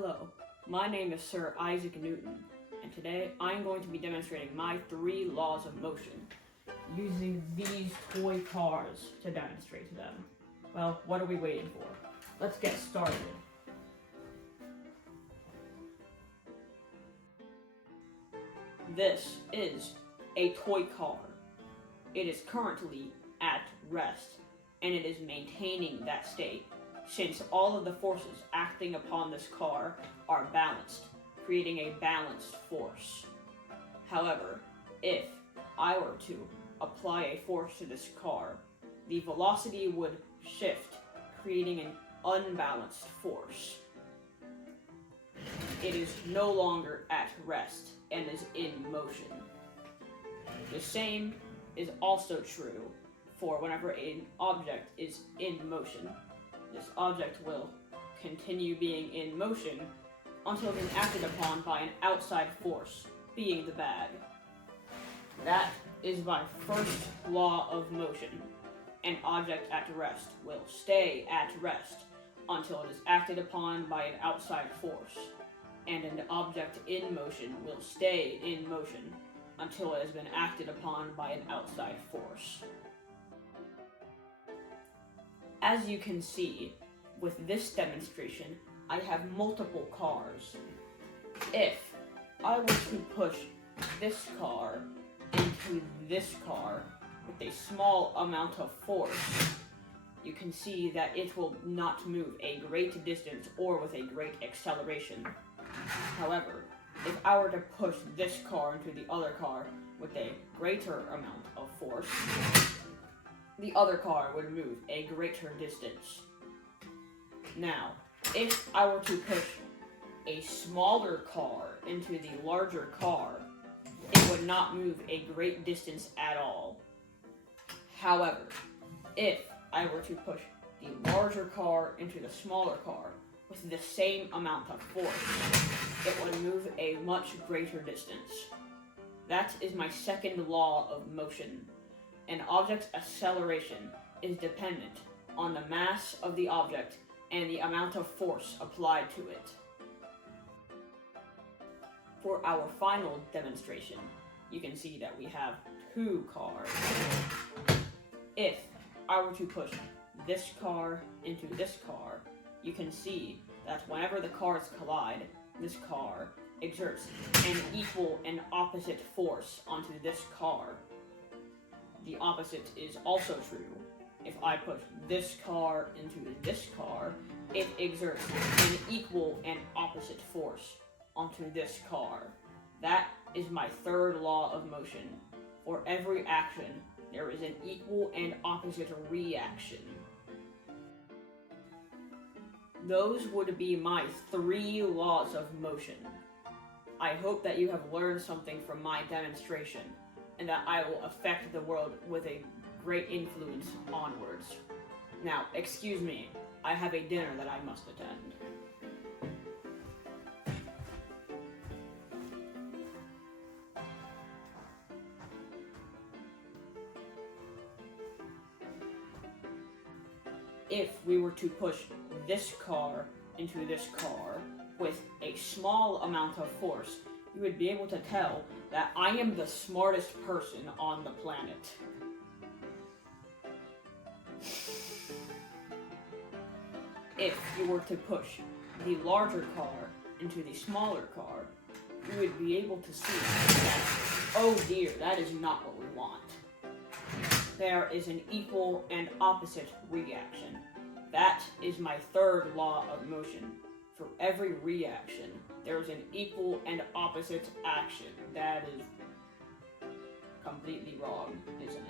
Hello, my name is Sir Isaac Newton, and today I'm going to be demonstrating my 3 laws of motion, using these toy cars to demonstrate them. Well, what are we waiting for? Let's get started. This is a toy car. It is currently at rest, and it is maintaining that state, since all of the forces acting upon this car are balanced, creating a balanced force. However, if I were to apply a force to this car, the velocity would shift, creating an unbalanced force. It is no longer at rest and is in motion. The same is also true for whenever an object is in motion. This object will continue being in motion until it is acted upon by an outside force, being the bag. That is my first law of motion. An object at rest will stay at rest until it is acted upon by an outside force, and an object in motion will stay in motion until it has been acted upon by an outside force. As you can see, with this demonstration, I have multiple cars. If I were to push this car into this car with a small amount of force, you can see that it will not move a great distance or with a great acceleration. However, if I were to push this car into the other car with a greater amount of force, the other car would move a greater distance. Now, if I were to push a smaller car into the larger car, it would not move a great distance at all. However, if I were to push the larger car into the smaller car with the same amount of force, it would move a much greater distance. That is my second law of motion. An object's acceleration is dependent on the mass of the object and the amount of force applied to it. For our final demonstration, you can see that we have 2 cars. If I were to push this car into this car, you can see that whenever the cars collide, this car exerts an equal and opposite force onto this car. The opposite is also true. If I push this car into this car, it exerts an equal and opposite force onto this car. That is my 3rd law of motion. For every action, there is an equal and opposite reaction. Those would be my 3 laws of motion. I hope that you have learned something from my demonstration, and that I will affect the world with a great influence onwards. Now, excuse me, I have a dinner that I must attend. If we were to push this car into this car with a small amount of force, you would be able to tell that I am the smartest person on the planet. If you were to push the larger car into the smaller car, you would be able to see that, oh dear, that is not what we want. There is an equal and opposite reaction. That is my 3rd law of motion. For every reaction, there is an equal and opposite action. That is completely wrong, isn't it?